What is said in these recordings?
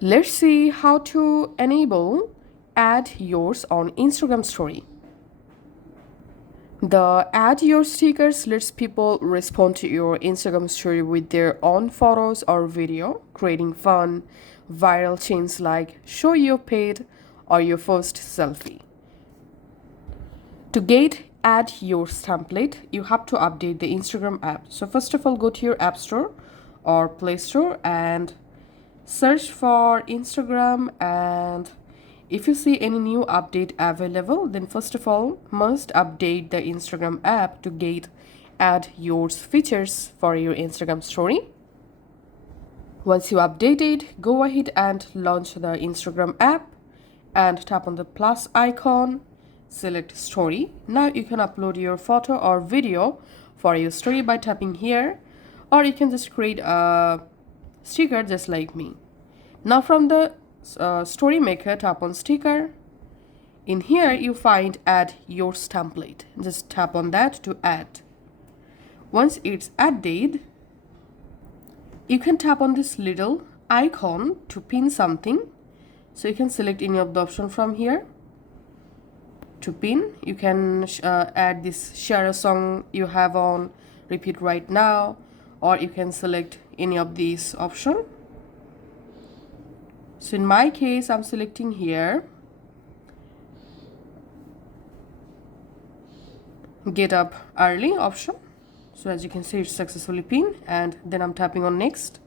Let's see how to enable add yours on Instagram story. The add your stickers lets people respond to your Instagram story with their own photos or video, creating fun, viral chains like show your pet or your first selfie. To get add yours template, you have to update the Instagram app. So first of all, go to your App Store or Play Store and search for Instagram, and if you see any new update available, then first of all must update the Instagram app to get add yours features for your Instagram story. Once you update it, go ahead and launch the Instagram app and tap on the plus icon, select story. Now you can upload your photo or video for your story by tapping here, or you can just create a sticker just like me. Now from the story maker, tap on sticker. In here you find add yours template. Just tap on that to add. Once it's added, you can tap on this little icon to pin something. So you can select any of the option from here to pin. You can add this share a song you have on repeat right now, or you can select any of these option. So in my case, I'm selecting here get up early option. So as you can see, it's successfully pinned, and then I'm tapping on next,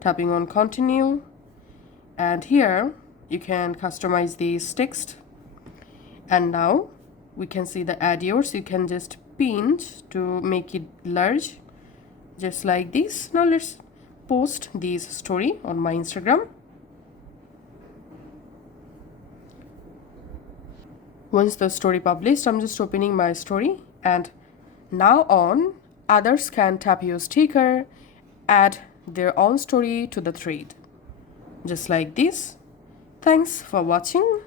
tapping on continue, and here you can customize this text. And now we can see the add yours. You can just pin to make it large just like this. Now let's post this story on my Instagram. Once the story published, I'm just opening my story, and now on others can tap your sticker, add their own story to the thread just like this. Thanks for watching.